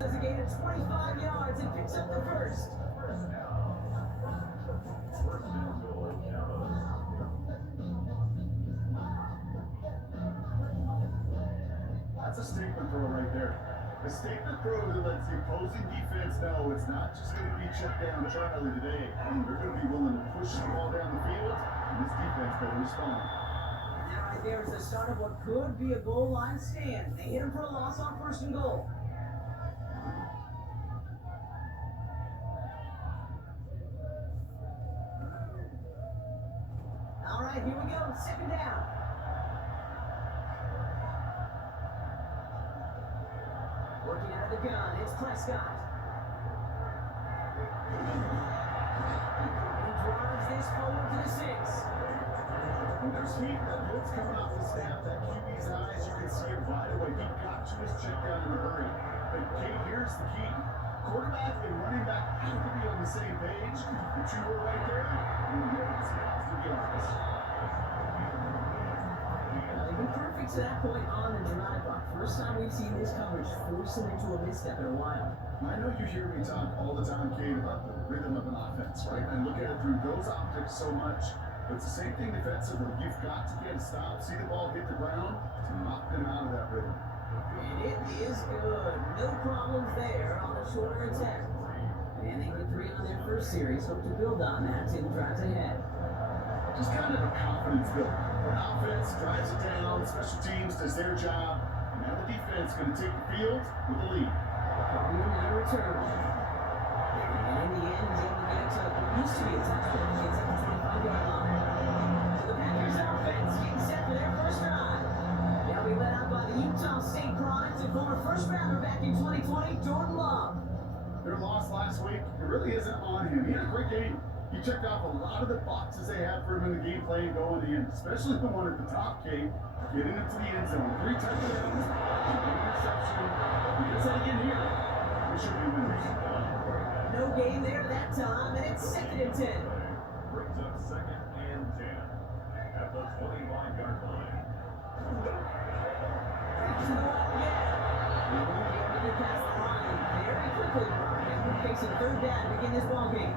Does a gain of 25 yards and picks up the first. That's a statement throw right there. A statement throw that lets the opposing defense know it's not just going to be check down Charlie today. They're going to be willing to push the ball down the field, and this defense better respond. Now right there is the start of what could be a goal line stand. They hit him for a loss on 1st and goal. All right, here we go. 2nd down. Working out of the gun, it's Prescott. He drives this forward to the 6. There's heat. That blitz coming off the snap. That QB's eyes, you can see it right away. He got to his check down in a hurry. But Kate, here's the key. Quarterback and running back have to be on the same page. The two are right there. And the difference has to be honest. They've been perfect to that point on the drive block. First time we've seen this coverage force them into a misstep in a while. I know you hear me talk all the time, Kate, about the rhythm of an offense, right? And look at it through those optics so much. But it's the same thing defensively. You've got to get a stop, see the ball hit the ground to knock them out of that rhythm. And it is good. No problems there on the shorter attempt. And they get 3 on their first series. Hope to build on that in drives ahead. Just kind of a confidence builder. An offense drives it down, special teams does their job, and now the defense going to take the field with the lead. Probably not a return. And in the end, he's able to get it to what used to be a touchdown. Gets up to 25-yard line. So the Packers offense getting set for their first drive. They'll be led out by the Utah State product and former first-rounder back in 2020, Jordan Love. Their loss last week, it really isn't on him. He had a great game. He checked off a lot of the boxes they had for him in the game plan going in, especially the one at the top, Kate, getting into the end zone. 3 touchdowns, 1 interception. He gets that again here. We should be winners. No gain there that time, and it's 2nd and 10. Brings up 2nd and 10 at the 25-yard line. Back to the wall again. He won't be able to get past the line very quickly. And we're facing 3rd down to begin this ball game.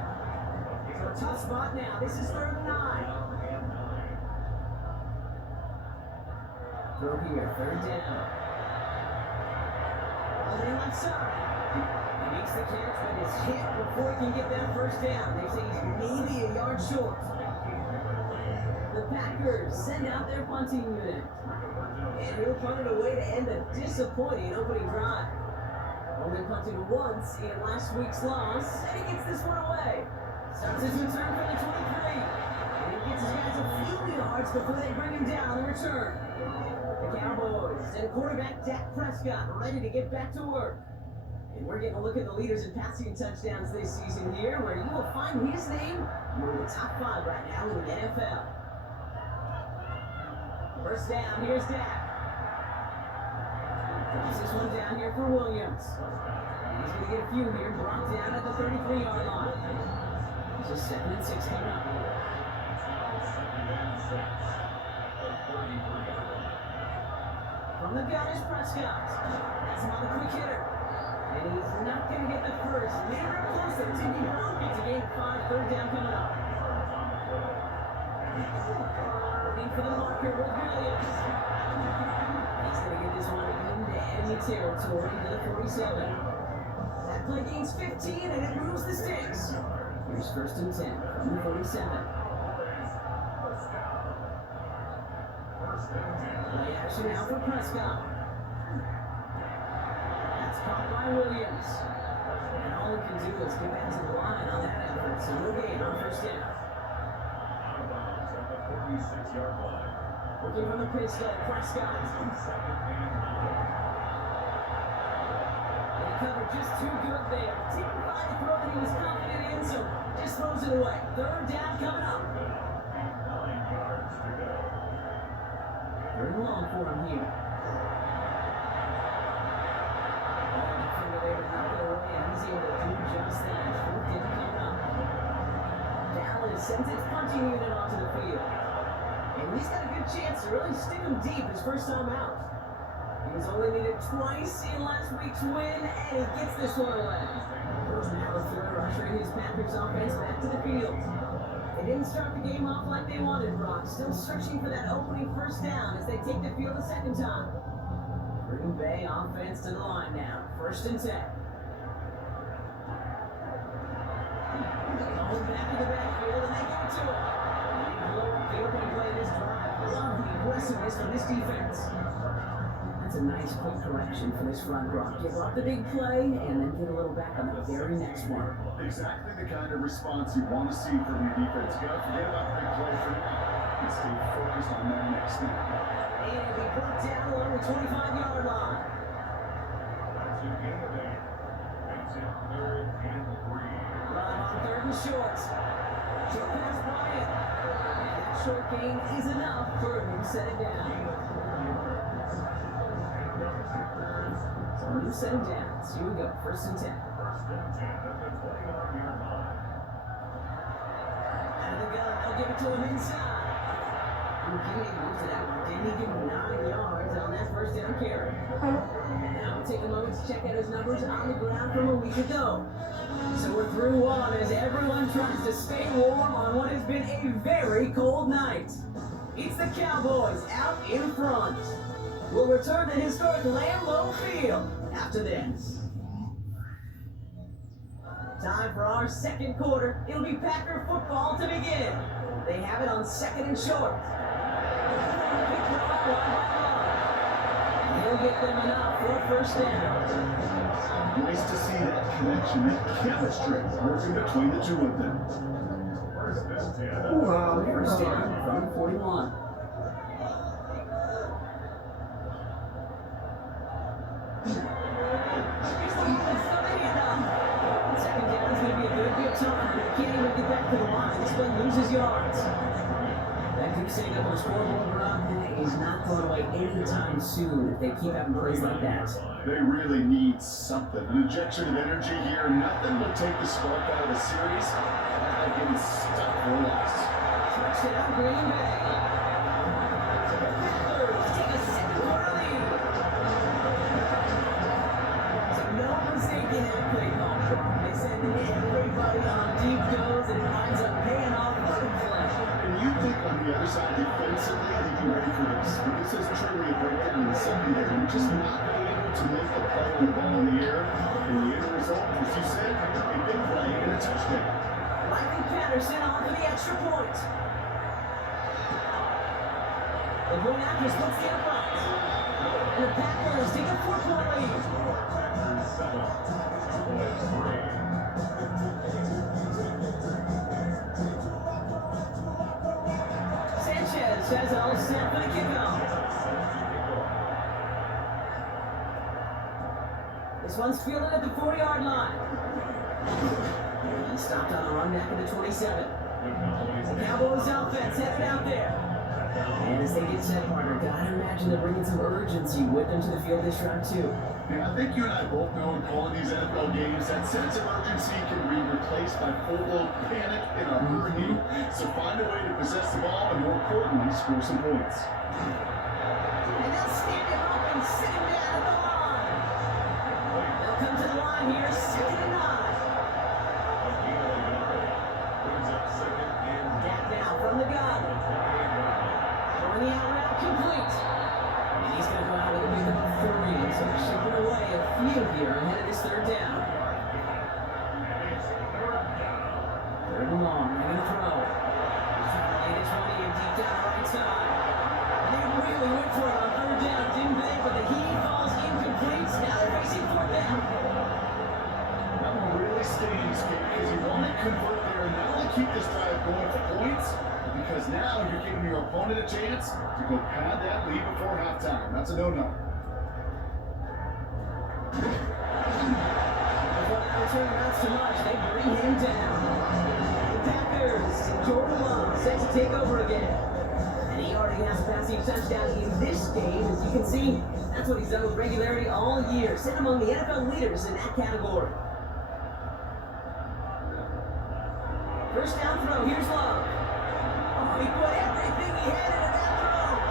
So a tough spot now. This is 3rd and 9. Throw here, 3rd down. On the left side. He makes the catch, but is hit before he can get that first down. They say he's maybe a yard short. The Packers send out their punting unit. And he'll punt it away to end a disappointing opening drive. Only punted once in last week's loss, and he gets this one away. Starts his return for the 23. And he gets his guys a few yards before they bring him down on the return. The Cowboys and quarterback Dak Prescott ready to get back to work. And we're getting a look at the leaders in passing touchdowns this season here, where you will find his name among the top 5 right now in the NFL. First down, here's Dak. Drops this one down here for Williams. And he's going to get a few here, brought down at the 33-yard line. It's a 2nd and 6 coming up. From the gun is Prescott. That's another quick hitter. And he's not going to get the first. Neither close to Timmy Brown gets a gain 5, 3rd down coming up. Looking for the marker with Williams. He's going to get this one into enemy territory to the 47. That play gains 15 and it moves the sticks. Here's 1st and 10 from the 47. Play action now for Prescott. That's caught by Williams. And all he can do is get back to the line on that effort. So no gain on 1st down. Looking from the pistol, Prescott. And he covered just too good there. Didn't find the throw that he was confident in, so just throws it away. 3rd down coming up. 3rd and long for him here. Defender there to knock it away, and he's able to do Packers sends its punting unit onto the field. And he's got a good chance to really stick him deep his first time out. He's only needed twice in last week's win, and he gets this one away. Coach Matt LaFleur ushering his Packers offense back to the field. They didn't start the game off like they wanted, Brock. Still searching for that opening first down as they take the field a second time. Green Bay offense to the line now. 1st and 10. Going back to the backfield, and they give it to him. They blow up the opening play of this drive. Love the aggressiveness from this defense. That's a nice quick correction for this run, Brock. Give up the big play, and then get a little back on the very next one. Exactly the kind of response you want to see from your defense. You gotta forget about the big play for now and stay focused on that next snap. And he brought down along the 25-yard line. That's a gain of 8. Makes it 3rd and 3. Drive on 3rd and short. Short pass Bryant. And that short gain is enough for him to set it down. So you set it down. So here we go. 1st and 10. 1st and 10 at the 29-yard line. Out of the gun. They'll give it to him inside. He moved to that one. Didn't he give him 9 yards on that first down carry? Now we'll take a moment to check out his numbers on the ground from a week ago. So we're through one as everyone tries to stay warm on what has been a very cold night. It's the Cowboys out in front. We'll return to historic Lambeau Field after this. Time for our second quarter. It'll be Packer football to begin. They have it on 2nd and short. He'll get them enough for a first down. Nice to see that connection, that chemistry working between the two of them. 1st and 10. Wow, first down from 41. Second down is going to be a good time. He can't even get back to the line. This one loses yards. That keeps sitting up on the scoreboard, Brock. Is not going away anytime soon if they keep having plays like that. They really need something. An injection of energy here. Nothing will take the spark out of the series. They're getting stuck for a loss. Touchdown, Green Bay. Packers take a second quarter lead. So no mistake in that play call, Brock. They send everybody on deep goes and it winds up paying off for the play. And you think on the other side defensively they'd be ready for this. But this is truly a breakdown in the secondary. You're just not able to make the play on the ball in the air. And the end result, as you said, a big play and a touchdown. Riley Patterson on for the extra point. The point after splits the upright. And the Packers take a 4-point lead. 7-3. Sanchez has all set for the kickoff. This one's fielded at the 40-yard line. He stopped on a run back at the 27. The Cowboys offense headed out there. And as they get set, partner, gotta imagine they're bringing some urgency with them to the field this round too. And I think you and I both know in calling these NFL games that sense of urgency can be replaced by full-blown panic in a hurry. So find a way to possess the ball and, more importantly, score some points. And they'll stand him up and sit him down at the line. They'll come to the line here, 2nd and 9. Back now from the gun. Throwing the out route complete. And he's going to go out with a big of 3. So they're shipping away a few here ahead of this 3rd down. 3rd and long. They're going to throw. He's trying to lay this one in deep down the right side. And they really went for it on 3rd down, didn't they? But the heat falls incomplete. Now they're facing 4th down. That one really stings, because you want to convert there and not only keep this drive going for points, because now you're giving your opponent a chance to go pad that lead before halftime. That's a no-no. Before that return amounts to much, they bring him down. The Packers, Jordan Love, set to take over again. And he already has a passing touchdown in this game. As you can see, that's what he's done with regularity all year. Sitting among the NFL leaders in that category. First down throw. Here's Love. Oh, he put everything he had into that throw.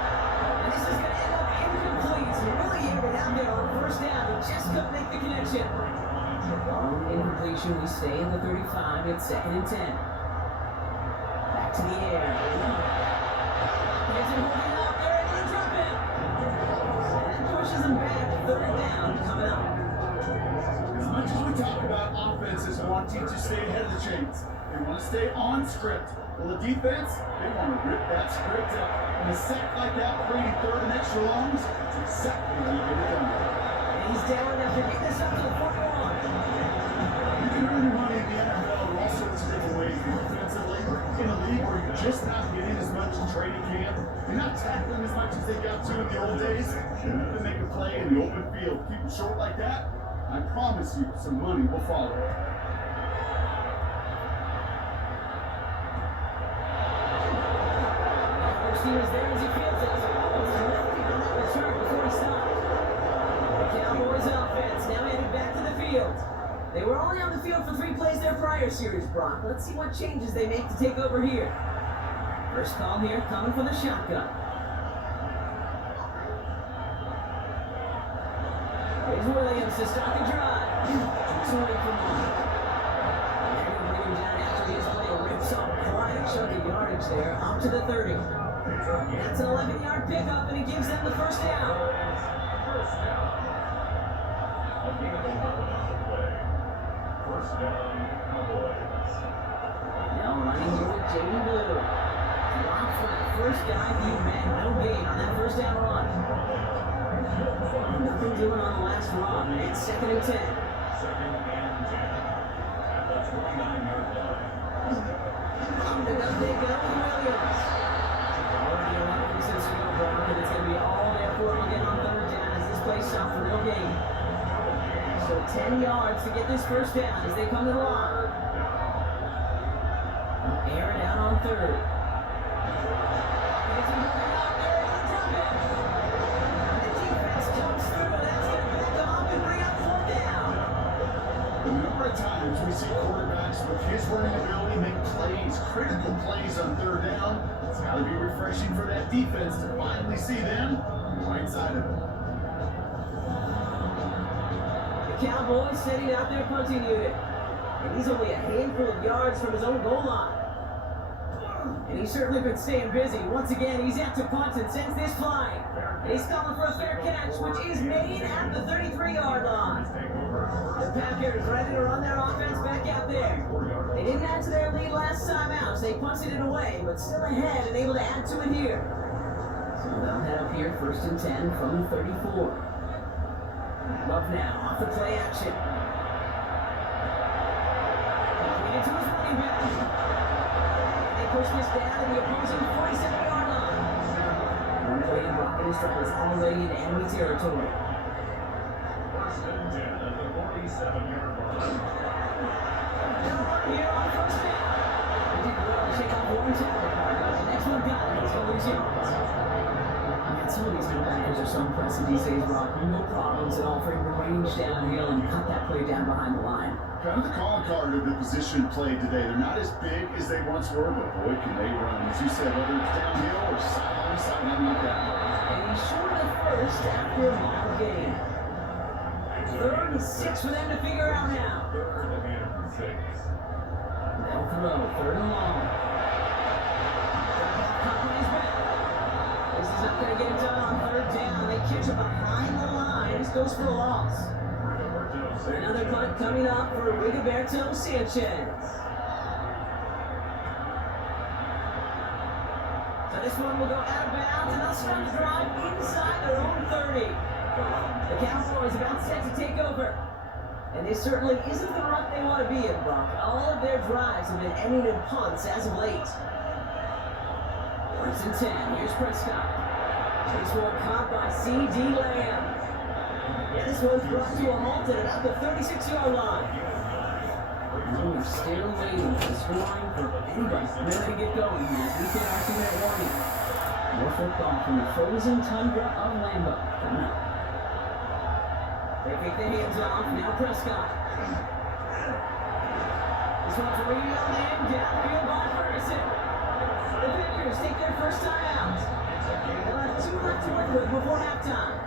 And this is going to end up incomplete. He really aired it out there on first down. He just couldn't make the connection. Long incompletion. We stay in the 35. It's 2nd and 10. Back to the air. Here's him holding it up there and he'll drop it. And that pushes him back. 3rd down coming up. As much as we talk about offenses wanting to stay ahead of the chains, they want to stay on script. Well, the defense, they want to rip that script up. And a sack like that, creating 3rd and extra longs, that's exactly how you get it done. And he's down after getting this up to the 41. You can earn your money in the NFL in all sorts of different ways. Defensively, in a league where you're just not getting as much in training camp, you're not tackling as much as they got to in the old days. You have to make a play in the open field. Keep it short like that, I promise you some money will follow. He was there as he feels it. Almost nothing on that return before he stopped. The Cowboys offense now headed back to the field. They were only on the field for 3 plays their prior series, Brock. Let's see what changes they make to take over here. First call here coming from the shotgun. Here's Williams to start the drive. Just away from one. And they're going to bring him down after his play rips off quite a chunk of yardage there, up to the 30. That's an 11-yard pickup, and it gives them the first down. First down. First down, Cowboys. Now running here with Jaden Blue. Drop flat. First guy he met. No gain on that first down run. Nothing doing on the last run. It's 2nd and 10. 2nd and 10. At the 29-yard line. They go with Williams. Already 11 since we go, Brock, and it's going to be all there for him again on 3rd down as this play shot for no gain. So 10 yards to get this first down as they come to the line. Air it out on 3rd. Gets him holding out there and drop it. The defense jumps through, and that's going to back them up and bring up 4th down. The number of times we see quarterbacks with his running ability make plays, critical plays on 3rd down, it's got to be refreshing for that defense to finally see them on the right side of it. The Cowboys sending out their punting unit. And he's only a handful of yards from his own goal line. And he's certainly been staying busy. Once again, he's out to punt and sends this flying. And he's calling for a fair catch, which is made at the 33-yard line. The Packers ready to run their offense back out there. They didn't add to their lead last time out, so they punted it away, but still ahead and able to add to it here. So they'll head up here, 1st and 10 from the 34. Love now, off the play action. Completed to his running back. And they push this down to the opposing 47-yard line. One play and Brock and his troubles already in enemy territory. 1st and 10 at the 47-yard line. Here on 1st down. They did well to shake off one tackle. The next one got it. He's going to lose yards. Some of these linebackers are so impressive these days, Brock. No problems at all for him to range downhill and cut that play down behind the line. Kind of the calling card of the position played today. They're not as big as they once were, but boy, can they run. As you said, whether it's downhill or sideline like that. And he's short of 1st after a mile gain. 3rd and 6 for them to figure out now. 3rd and 6. They'll throw, 3rd and long. This is not going to get it done on 3rd down. They catch it behind the line. This goes for a loss. Another punt coming up for Rigoberto Sanchez. So this one will go out of bounds, and they'll start the drive inside their own 30. The Cowboys about set to take over. And this certainly isn't the rut they want to be in, Brock. All of their drives have been ending in punts as of late. 1st and 10. Here's Prescott. This one caught by C.D. Lamb. And this one's brought to a halt at about the 36-yard line. We're still waiting for scoring for anybody ready to get going here as we get our 2-minute warning. More football from the frozen tundra of Lambeau coming up. They pick their hands off. Now Prescott. This one's reeled in, downfield by Ferguson. The Packers take their first time out. They'll have 2 left to work with before halftime.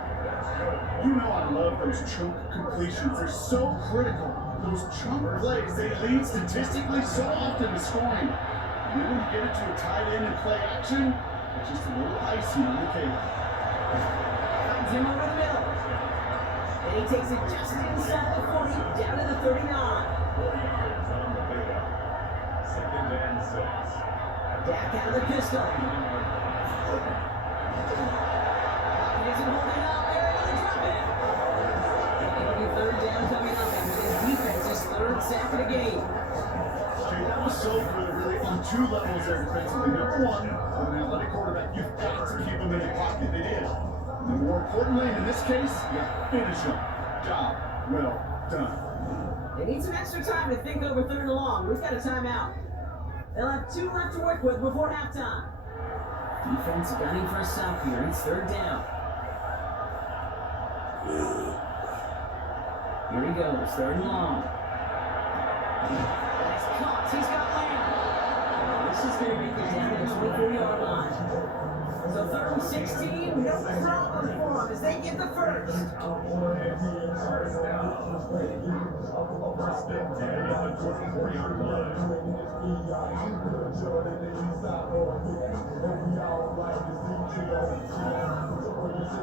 You know I love those chunk completions. They're so critical. Those chunk plays, they lead statistically so often to scoring. And then when you get it to a tight end in play action, it's just a little icing on the cake. Finds him over the middle. And he takes it just inside the 40, down to the 39. 40 yards on the pickup. 2nd and 6. Dak out of the pistol. Isn't holding up there, and they drop it. It'll be 3rd down coming up, and his defense's 3rd sack of the game. Okay, that was so good, really, on 2 levels there defensively. Number 1, with an athletic quarterback, you've got to keep him in the pocket. They did. And more importantly, in this case, you finish him. Job well done. They need some extra time to think over 3rd and long. We've got a timeout. They'll have 2 left to work with before halftime. Defense gunning for a stop here. It's 3rd down. Here he goes, 3rd and long. Nice caught. He's got Lamb. This is going to make it down to the 24-yard line. So 3rd and 16, no problem for them as they get the first. First and 10 at the 24-yard line.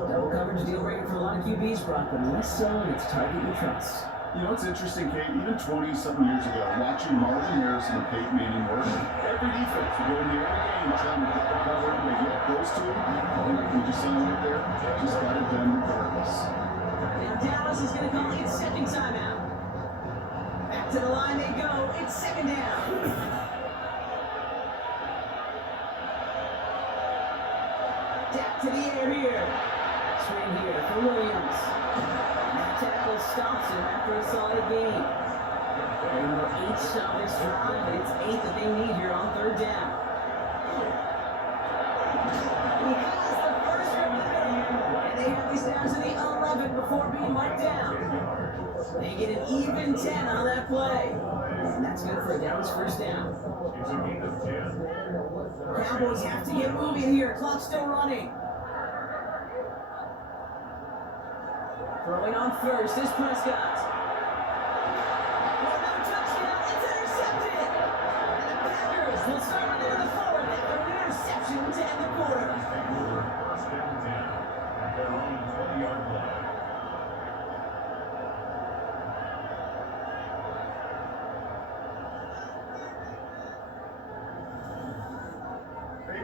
Double coverage deal breaker for a lot of QBs, Brock, but less so when it's target you trust. You know, it's interesting, Kate, even 20-something years ago, watching Marvin Harrison and Peyton Manning work, every defense would go in the other game trying to double cover, and they get those 2. We just saw right there, just got it done regardless. Now Dallas is going to call its 2nd timeout. Back to the line they go. It's 2nd down. Dak to the air here. Swing here for Williams. That tackle stops him after a solid gain. They number 8 shot this drive, but it's 8 that they need here on 3rd down. He has the first from the middle, and they have these down to the 11 before being marked down. They get an even 10 on that play. And that's good for a Dallas first down. It's a gain of 10. Cowboys have to get moving here. Clock's still running. Throwing on first is Prescott. Oh, no touchdown. It's intercepted. And the Packers will start with their 4th after an interception to end the quarter. First and 10 at their own 20-yard line.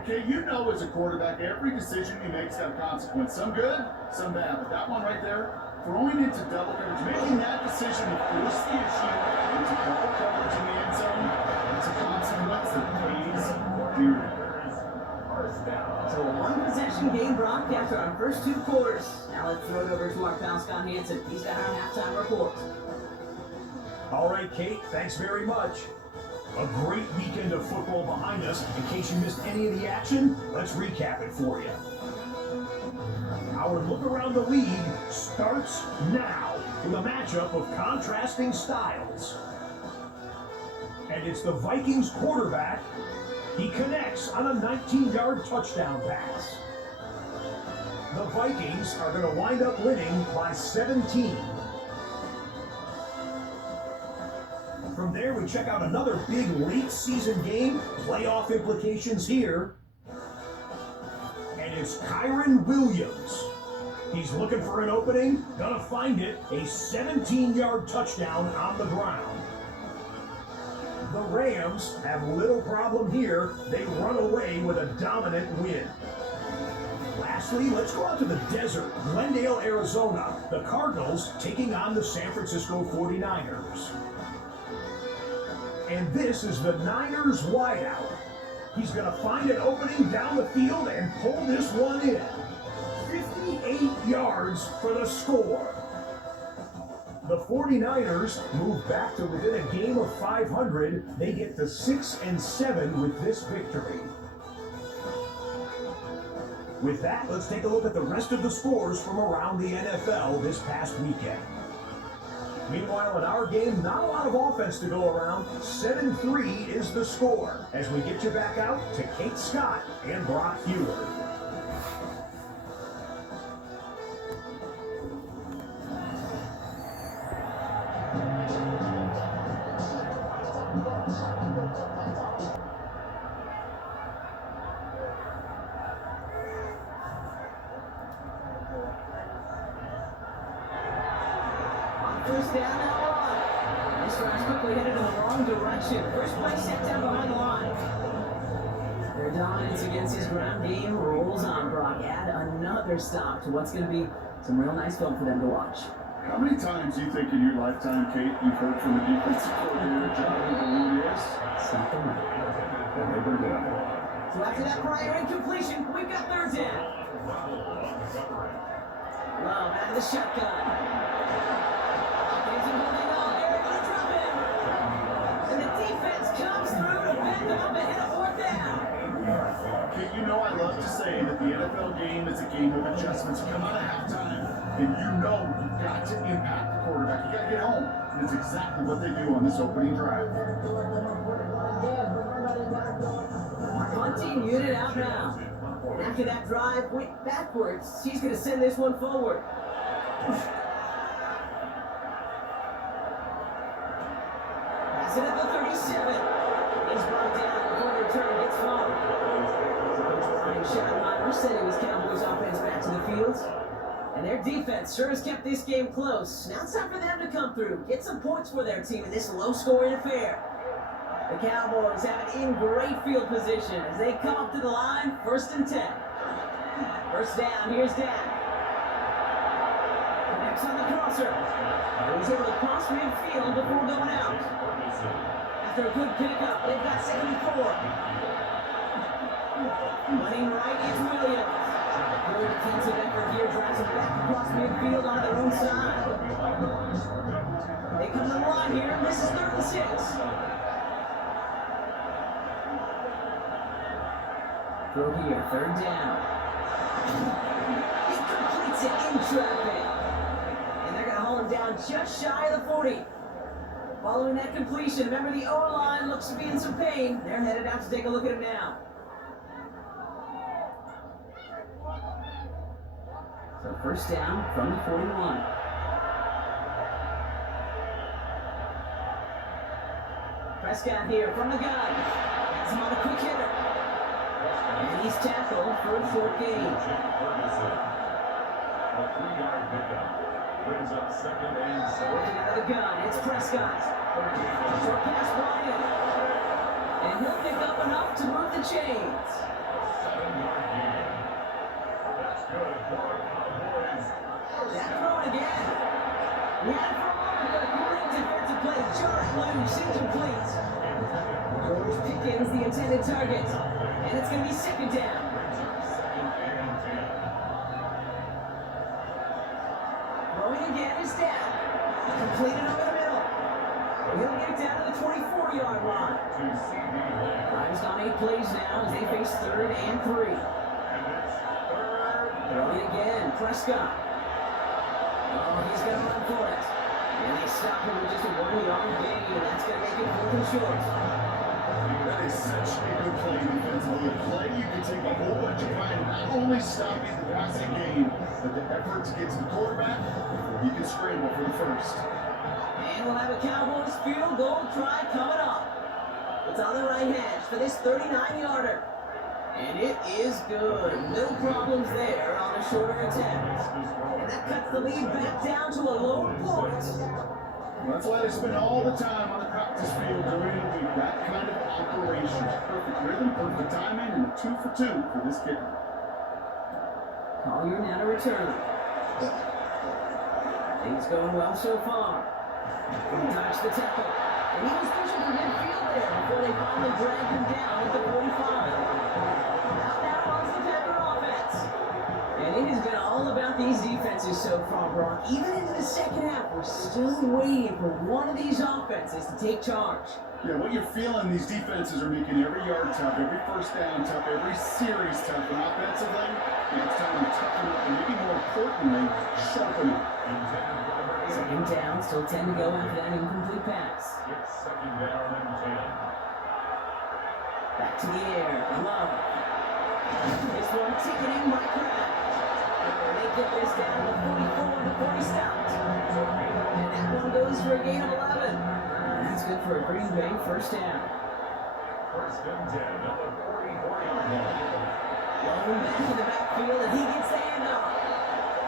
Okay, you know as a quarterback, every decision you make has got a consequence. Some good, some bad. But that one right there, throwing into double coverage, making that decision to force the issue into double coverage in the end zone, it's a consequence that pays dearly. So a 1-possession game, Brock, after our first 2 quarters. Now let's throw it over to our pal Scott Hansen. He's got our halftime report. All right, Kate, thanks very much. A great weekend of football behind us. In case you missed any of the action, let's recap it for you. Our look around the league starts now with a matchup of contrasting styles. And it's the Vikings quarterback. He connects on a 19-yard touchdown pass. The Vikings are going to wind up winning by 17. From there, we check out another big late-season game. Playoff implications here. And it's Kyren Williams. He's looking for an opening, gonna find it. A 17-yard touchdown on the ground. The Rams have little problem here. They run away with a dominant win. Lastly, let's go out to the desert, Glendale, Arizona. The Cardinals taking on the San Francisco 49ers. And this is the Niners wideout. He's going to find an opening down the field and pull this one in. 58 yards for the score. The 49ers move back to within a game of 500. They get to 6-7 with this victory. With that, let's take a look at the rest of the scores from around the NFL this past weekend. Meanwhile, in our game, not a lot of offense to go around. 7-3 is the score as we get you back out to Kate Scott and Brock Huard. First down and one. This drive's quickly headed in the wrong direction. First play set down behind the line. Their dominance against his ground game rolls on. Brock add another stop to what's going to be some real nice film for them to watch. How many times do you think in your lifetime, Kate, you've heard from the defensive coordinator, John Louis? Something right. And they've been doing it. So after that prior incompletion, we've got third down. Love out of the shotgun. And the defense comes through to back them up ahead of fourth down. Kate, you know I love to say that the NFL game is a game of adjustments. You come out of halftime, and you know you've got to impact the quarterback. You got to get home. And it's exactly what they do on this opening drive. Punting unit out now. After that drive went backwards, she's going to send this one forward. Pass it at the 37. He's brought down before the return gets far. Coach Brian Schottenheimer sending his Cowboys offense back to the field. And their defense sure has kept this game close. Now it's time for them to come through, get some points for their team in this low-scoring affair. The Cowboys have it in great field position as they come up to the line, 1st and 10. First down, here's Dak. Connects on the crosser. He's able to cross midfield before going out. After a good pickup, they've got 74. Running right is Williams. Good defensive effort here, drives him back across midfield on their own side. They come to the line here, and this is 3rd and 6. Throw here, 3rd down. He completes it in traffic. And they're going to haul him down just shy of the 40. Following that completion, remember the O-line looks to be in some pain. They're headed out to take a look at him now. So first down from the 41. Prescott here from the gun. Has him on a quick hitter. And he's tackled for a short gain. A 3-yard pickup brings up 2nd and 7. Working out of the gun, it's Prescott. Short pass Bryant. And he'll pick up enough to move the chains. 7-yard gain. That's good for our Cowboys. That throw again. We had it for a moment, but a great defensive play. Jarrett loose, incomplete. George Pickens, the intended target. And it's going to be 2nd down. Throwing again is down. Completed over the middle. And he'll get it down to the 24-yard line. Drives on 8 plays now as they face 3rd and 3. Throwing again, Prescott. Oh, he's going to run for it. And they stop him with just a 1-yard gain. That's going to make it 4th and short. That is such a good play defensively. A play you can take a whole bunch of time, not only stopping the passing game, but the effort to get to the quarterback before he can scramble for the first. And we'll have a Cowboys field goal try coming up. It's on the right hash for this 39-yarder. And it is good. No problems there on a shorter attempt. And that cuts the lead back down to a low point. That's why they spend all the time on the practice field doing that kind of operation. Perfect rhythm, perfect timing, and a 2 for 2 for this kicker. Collier now to return. Things going well so far. He dodged the tackle. And he was pushing for midfield there before they finally dragged him down at the 45. Now runs the Packer offense. And it has been all about these defenses so far, Brock. Even into the second half, we're still waiting for one of these offenses to take charge. Yeah, what you're feeling, these defenses are making every yard tough, every first down tough, every series tough. And offensively, it's time to toughen up and maybe more importantly, sharpen up. Intended for the Second down, still 10 to go after that incomplete pass. It's second down and 10. Back to the air, Love. This one ticketing by Kraft. And they get this down to 44 before he stopped. And that one goes for a gain of 11. And that's good for a Green Bay first down. First and 10 at the 40-yard line. Going back in the backfield, and he gets the handoff.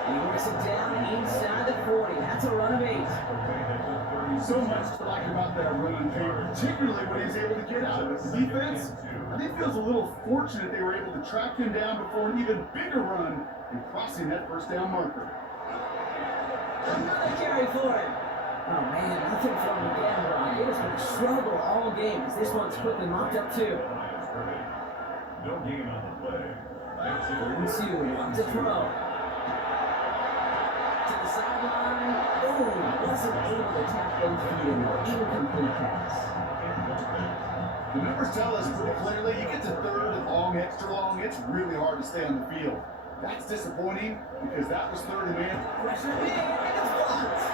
He works it down inside the 40. That's a run of 8. So much to like about that run play, particularly when he's able to get out of it. The defense, I think, feels a little fortunate they were able to track him down before an even bigger run in crossing that first down marker. Another carry for him. Oh man, nothing from him again, Brock. It has been a struggle all game as this one's quickly mopped up too. No gain on the play. Makes it 2, up to throw. To the sideline. Oh, wasn't able to tap both feet in the incomplete pass. The numbers tell us pretty clearly, you get to third and long, extra long, it's really hard to stay on the field. That's disappointing because that was third and man. Pressure big, and it's blocked. It's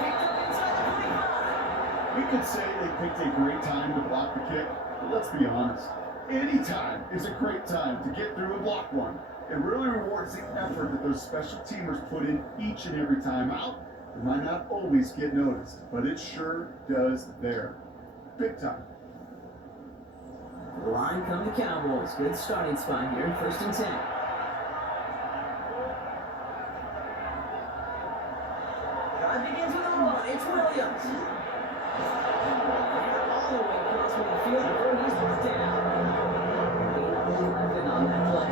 picked up inside the 45. We could say they picked a great time to block the kick, but let's be honest. Any time is a great time to get through and block one. It really rewards the effort that those special teamers put in each and every time out. It might not always get noticed, but it sure does there. Big time. The line come the Cowboys. Good starting spot here, first and 10. Drive begins with a run. It's Williams. All the way across midfield before he's brought down. 11 on that play.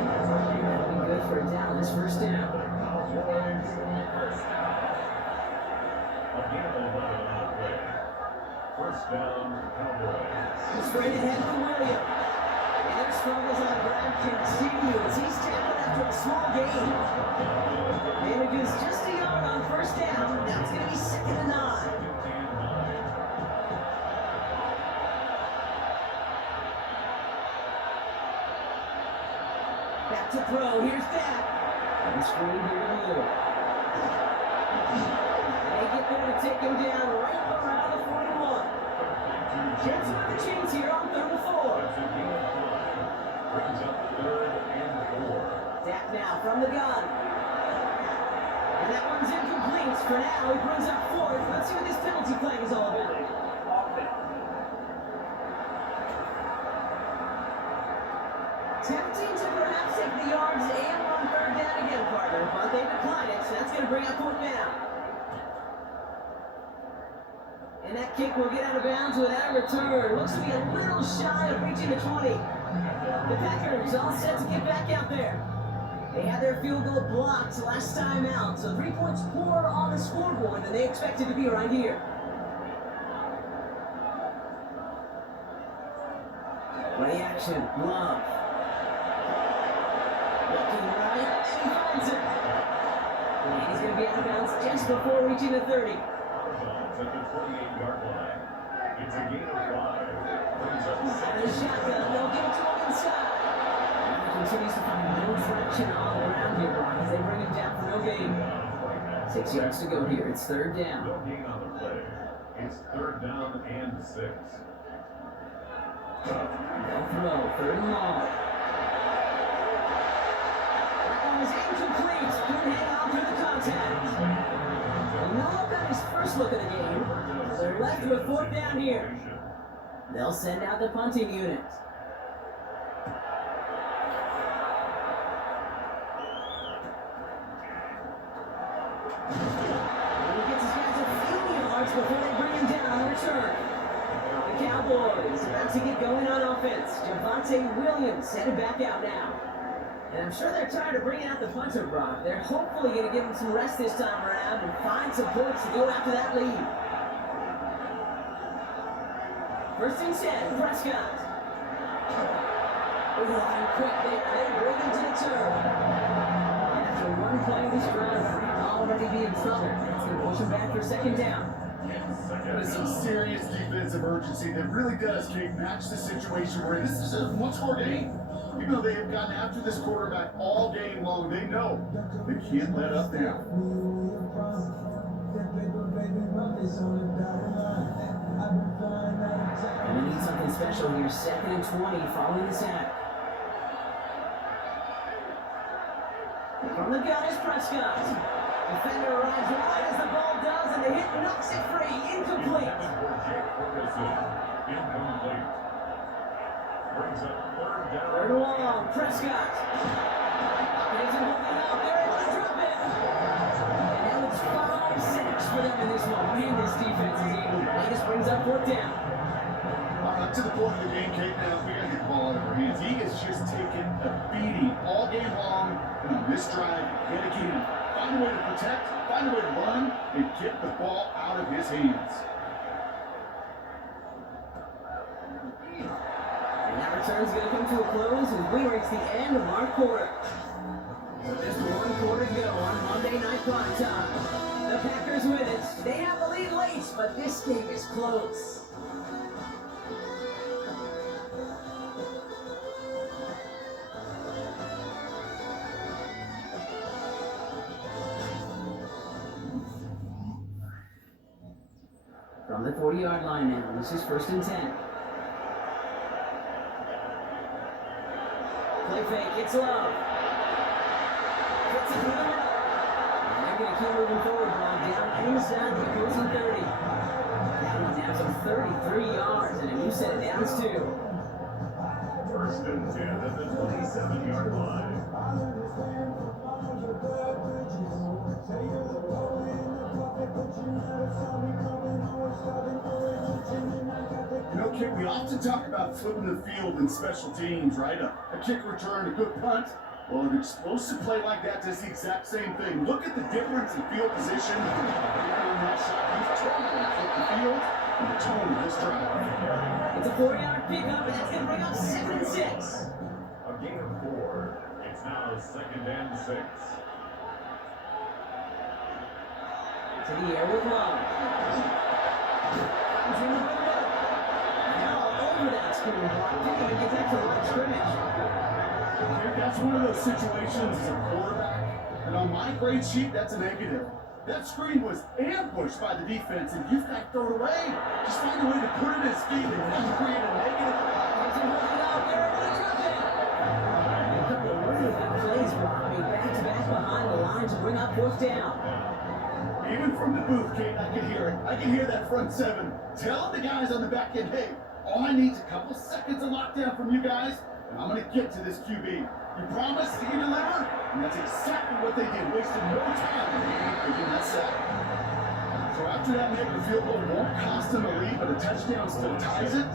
That'll be good for a down. This first down. a gain of 11 on the play. First down, Cowboys. Straight ahead to Williams. And their struggles on the ground continue as he's tackled after a small gain. And it is just a yard on first down. Now it's going to be 2nd and 9. Back to throw. Here's that. And screen here to Lou. And they get there to take him down right around the 41. Jets with the chance here on 3rd and 4. Brings up 3rd and 4. Dak now from the gun. And that one's incomplete. For now, he brings up 4th. Let's see what this penalty flag is all about. Tempting to perhaps take the yards and run 3rd down again, partner, but they decline it, so that's going to bring up 4th down. And that kick will get out of bounds without a return. Looks to be a little shy of reaching the 20. The Packers all set to get back out there. They had their field goal blocked last time out, so 3 points more on the scoreboard than they expected to be right here. Play action, Love. Looking right, and he finds it. And he's going to be out of bounds just before reaching the 30. At the 28-yard line. It's a gain of 5. Brings up And the 2nd. shotgun, they'll give it to him inside. And he continues to find no traction on the ground here, Brock, as they bring him down for no gain. 6 yards to go here. It's 3rd down. No gain on the play. It's 3rd down and 6. They'll throw. 3rd and long. That one is incomplete. Good hang on through the contact. And Noah got his first look at the game. They're left with 4th down here. They'll send out the punting unit. And he gets his guys a few yards before they bring him down on the return. The Cowboys about to get going on offense. Javonte Williams headed back out now. And I'm sure they're tired of bringing out the punter, Brock. They're hopefully going to give him some rest this time around and find some points to go after that lead. 1st and 10, Prescott. Oh, and quick there. They bring him to the turn. And after one play of this drive, already be in trouble. That's going to push him back for 2nd down. That is some serious defensive urgency that really does, Kate, match the situation we're in. This is a one-score game. Even though they have gotten after this quarterback all game long, they know they can't let up now. And we need something special here. 2nd and 20 following the sack. From the gun is Prescott. Defender arrives right as the ball does, and the hit knocks it free. Incomplete. Incomplete. Brings up 3rd down. 3rd and long. Prescott. Hawkins isn't holding up. They're able to drop it. And now it's 5 sacks for them in this one. Man, this defense is able. Vegas brings up 4th down. To the point of the game, Kate, now we gotta get the ball out of our hands. He has just taken a beating all game long, and on this drive, yet again, find a way to protect, find a way to run, and get the ball out of his hands. And that return's going to come to a close as we reach the end of our quarter. So just 1 quarter to go on Monday Night Prime Time. The Packers win it. They have the lead late, but this game is close. From the 40-yard line now, this is 1st and 10. Play fake, it's Love. Puts it through the middle. And they're going to keep moving forward, ball down inside the opposing 30. That one now some 33 yards, and a new set of downs too. 1st and 10 at the 27-yard line. You know, Kit, we often talk about flipping the field in special teams, right? A kick return, a good punt. Well, an explosive play like that does the exact same thing. Look at the difference in field position. On that shot, he's totally flipped the field and the tone of this drive. It's a 4-yard pickup, and that's going to bring up 2nd and 6. A gain of 4. It's now 2nd and 6. To the air with Love. Comes in the window. Now over that screen block. Didn't even get that to the line of scrimmage. That's one of those situations as a quarterback, and on my grade sheet, that's a negative. That screen was ambushed by the defense, and you've got to throw it away. Just find a way to put it in his feet and not create a negative. Comes in holding out. They're able to drop it. A couple of really good plays behind back-to-back behind the line to bring up 4th down. Even from the booth, Kate, I can hear it. I can hear that front 7 telling the guys on the back end, hey, all I need is a couple seconds of lockdown from you guys, and I'm going to get to this QB. You promise you can deliver? And that's exactly what they did. Wasted no time in that sack. So after that, maybe the field goal won't cost them a lead, but a touchdown still ties it.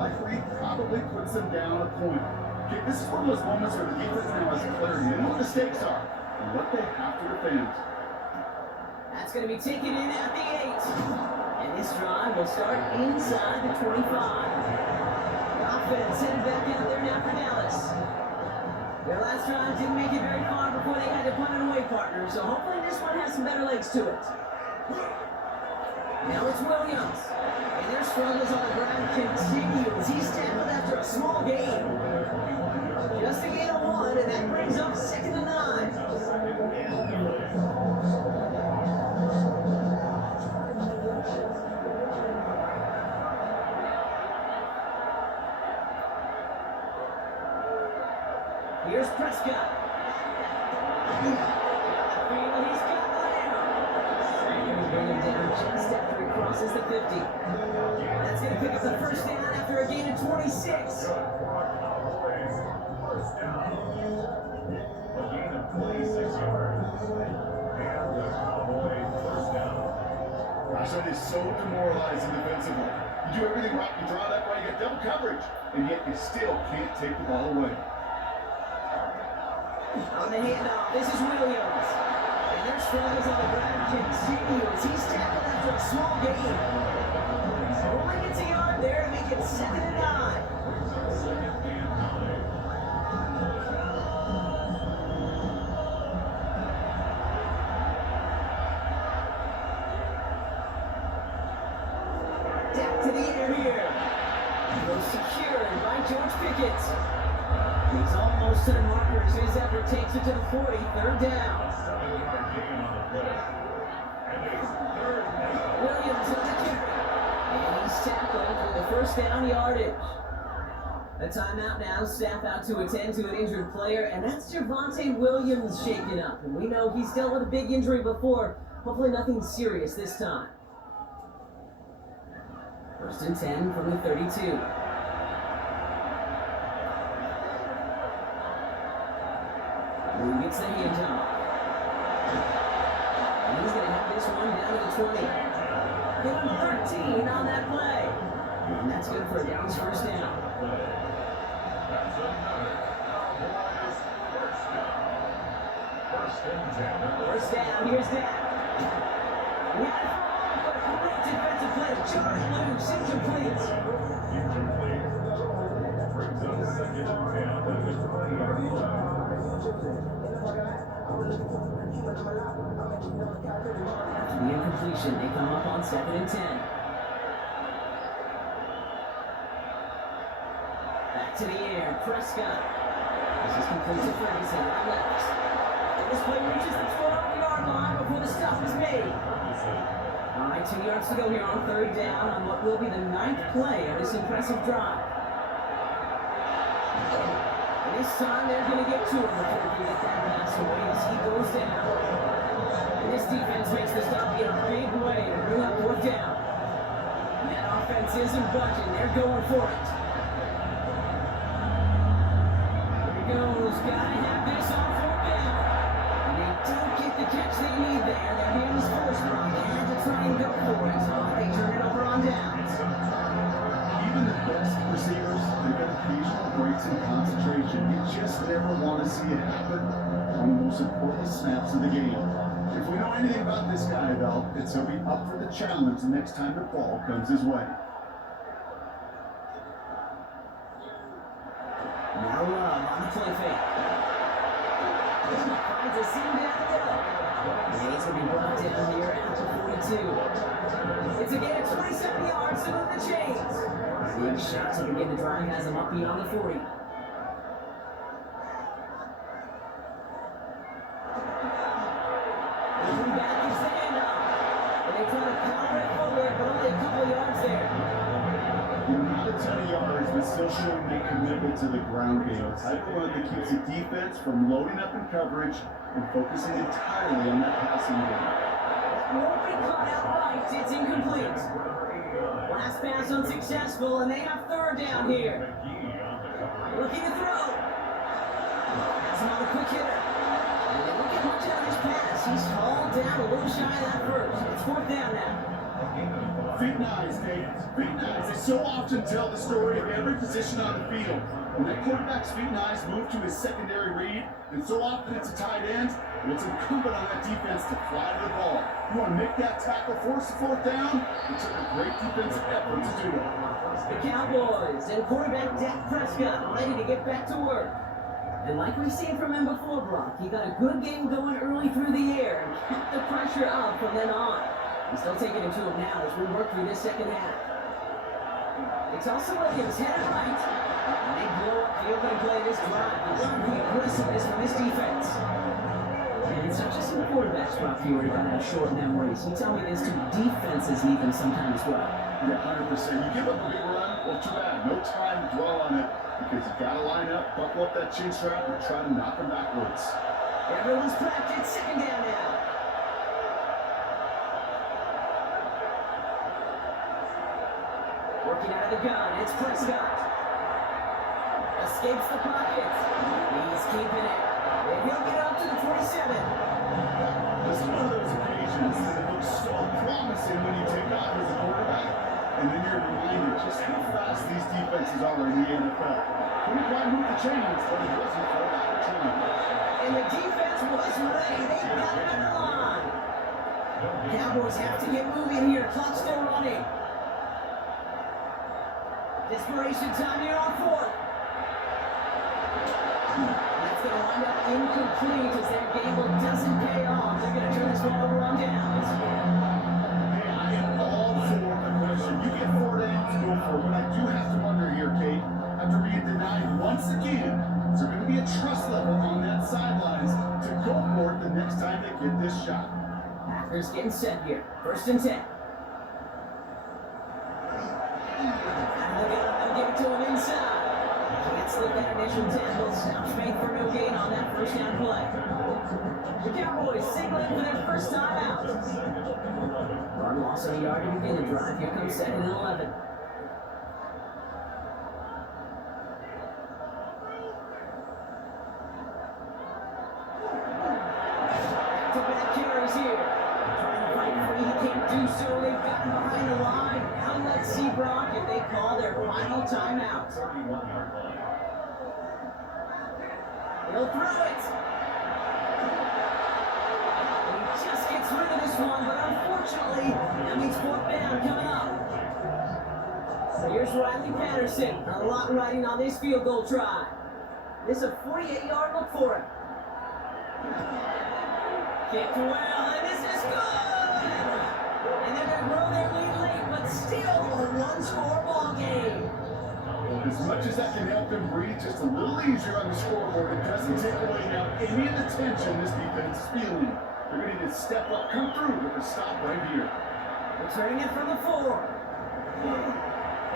Likely, probably puts them down a point. Okay, this is one of those moments where the defense now has clarity. They know what the stakes are and what they have to defend. That's going to be taken in at the 8. And this drive will start inside the 25. The offense headed back out there now for Dallas. Their last drive didn't make it very far before they had to punt it away, partner. So hopefully this one has some better legs to it. Now it's Williams. And their struggles on the ground continues. He's tackled after a small gain. Just a gain of 1, and that brings up 2nd and 9. Here's Prescott. He's got Lamb. And bring him down just after he crosses the 50. That's going to pick up the 1st down after a gain of 26. First down. A gain of 26 yards. And the Cowboys 1st down. Gosh, that is so demoralizing defensively. You do everything right, you draw that right, you get double coverage, and yet you still can't take the ball away. On the handoff, this is Williams. And their struggles on the ground continues. He's tackled after a small gain. Only gets a yard there to make it 2nd and 9. Back to the air here. Goes secured by George Pickett. He's almost to the markers. His effort takes it to the 40. 3rd down. 7-yard gain on the play. And it's 3rd first down yardage. A timeout now, staff out to attend to an injured player, and that's Javonte Williams shaken up. And we know he's dealt with a big injury before. Hopefully nothing serious this time. First and 10 from the 32. Who gets the handoff? And he's going to have this one down to the 20. Give him 13 on that play. And that's good for a Downs first down. That's another Cowboys first down. First and 10. First down, here's Dak. We had it but a great defensive play. Charge loose, incomplete. Incomplete. Brings up second and 10 at the 20-yard line. After the incompletion, they come up on second and 10. Back to the air, Prescott. This is complete to Ferguson on left. And this play reaches the 12-yard line before the stop is made. All right, 2 yards to go here on third down on what will be the 9th play of this impressive drive. And this time they're going to get to him before he can get that pass away as he goes down. And this defense makes the stop in a big way to bring up fourth down. And that offense isn't budging. They're going for it. Here he goes. Gotta have this on fourth down. And they don't get the catch they need there. Their hands forced wrong. They had to try and go for it. So they turn it over on downs. Even the best receivers, they've got occasional breaks in concentration. You just never want to see it happen on the most important snaps of the game. If we know anything about this guy, though, it's he'll be up for the challenge the next time the ball comes his way. Now Love on the play fake. Finds a seam down the middle. And he's going to be brought down here at the 42. It's a gain of 27 yards to move the chains. Big shot to begin the drive has him up beyond the 40. Moving back is the handoff. And they try to power it forward, but only a couple yards there. Not a ton of yards, but still showing their commitment to the ground game. A type of run that keeps the defense from loading up in coverage and focusing entirely on that passing game. Won't be caught outright. It's incomplete. Last pass unsuccessful, and they have third down here. Looking to throw. That's another quick hitter. And they don't get much out of this pass. He's hauled down a little shy of that first. It's fourth down now. Big knives, Dave. Big knives. They so often tell the story of every position on the field. When that quarterback's feet knives move to his secondary read, and so often it's a tight end, and it's incumbent on that defense to fly to the ball. You want to make that tackle, force the fourth down? It took a great defensive effort to do it. The Cowboys and quarterback Dak Prescott ready to get back to work. And like we've seen from him before, Brock, he got a good game going early through the air and kept the pressure up from then on. He's still taking it to him now as we work through this second half. It's also Williams headed right. And they blow up the opening play of this drive. Love the aggressiveness from this defense. And it's not just in the quarterback's Brock, you worry about how short memories. You tell me this too, defenses need them sometimes as well. Yeah, 100%. You give up a big run, well, too bad. No time to dwell on it because you got to line up, buckle up that chin strap, and try to knock them backwards. Everyone's prepped. It's second down now. Working out of the gun, it's Prescott. Escapes the pocket. He's keeping it. And he'll get up to the 27. This is one of those occasions that looks so promising when you take off as a quarterback, and then you're reminded just how fast these defenses are in the NFL. Couldn't quite move the chains, but it wasn't for that time. And the defense was ready. They got him at the line. Cowboys have to get moving here. Clock still running. Desperation time here on fourth. That's going to wind up incomplete as their gamble doesn't pay off. They're going to turn this one over on downs. Hey, I am all for aggression. You get 4 downs, go for it. But I do have to wonder here, Kate, after being denied once again, is there going to be a trust level on that sidelines to go for it the next time they get this shot? Packers getting set here. First and 10. Out of the it to him inside. Can't slip that initial tackle. Stops made for no gain on that first down play. The Cowboys signaling for their first time out. One loss of a yard to begin the drive. Here comes 2nd and 11. Back-to-back carries here. Trying to fight free. He can't do so. They've gotten behind the line. Now let's see Brock if they call their final timeout. 31-yard line. He'll throw it. He just gets rid of this one, but unfortunately, that means 4th down coming up. So here's Riley Patterson. A lot riding on this field goal try. This is a 48-yard look for him. Kicked well, and this is good! And they're going to grow their lead late, but still a one-score ball game. As much as that can help them breathe just a little easier on the scoreboard, it doesn't take away now any of the tension this defense is feeling. They're going to need to step up, come through with a stop right here. Returning it from the 4.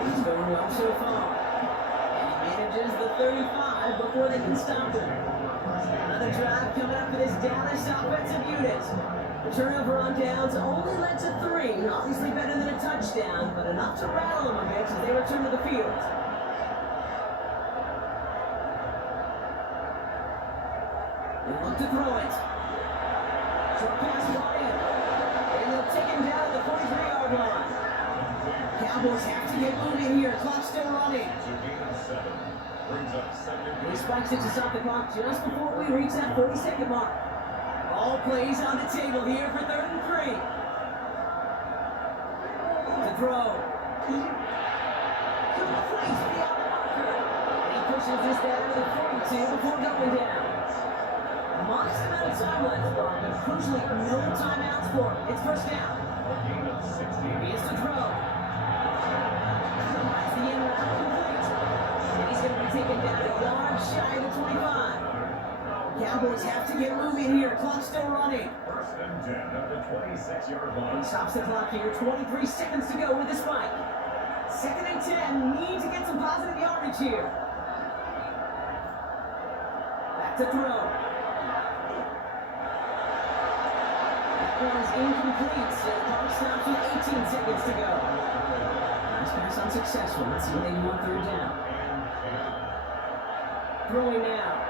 He's going well so far. And he manages the 35 before they can stop him. Another drive coming up for this Dallas offensive unit. The turnover on downs only led to 3. Obviously better than a touchdown, but enough to rattle them a bit as they return to the field. They look to throw it. Short pass Bryant. And they'll take him down at the 43-yard line. Cowboys have to get moving here. Clock still running. To gain of 7. Brings up 2nd. He spikes it to stop the clock just before we reach that 40-second mark. All plays on the table here for 3rd and 3. To throw. Complete beyond the marker. And he pushes this down to the 42 before going down. Modest amount of time left, but crucially no timeouts for him. It's 1st down. A gain of 16. He is to throw. That's the end round complete. And he's going to be taken down a yard shy of the 25. Cowboys have to get moving here. Clock still running. 1st and 10 at the 26-yard He line. stops the clock here. 23 seconds to go with the spike. 2nd and 10. Need to get some positive yardage here. Back to throw. That one is incomplete. So the clock stops with 18 seconds to go. Nice pass unsuccessful. Let's see what they do on 3rd down. Throwing now.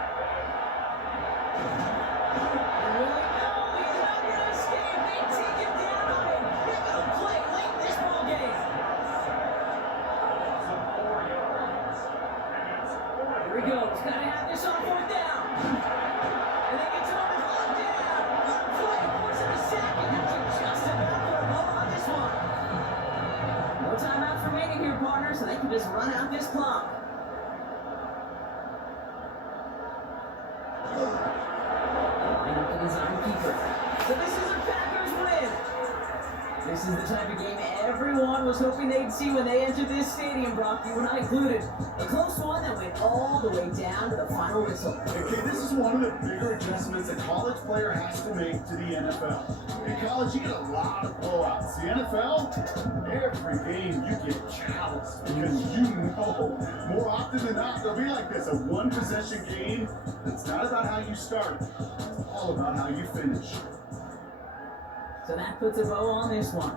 And really, no, he's not going to escape. They take him down on a pivotal play late in this ball game. Loss of 4 yards. And it's 4th. Here he goes. Got to have this on 4th down. And they get to him and hold him down. Good play. Force him to sack. And that's just about put a bow on this one. No timeouts remaining here, partner, so they can just run out this clock. Line up the design keeper. So this is a Packers win. This is the type of game everyone was hoping they'd see when they entered this stadium, Brock, you and I included. A close one that went all the way down to the final whistle. Okay, this is one of the bigger adjustments a college player has to make to the NFL. In college, you get a lot of blowouts. The NFL, every game you get calloused because you know more often than not they'll be like this, a one-possession game. It's not about how you start, it's all about how you finish. So that puts a bow on this one.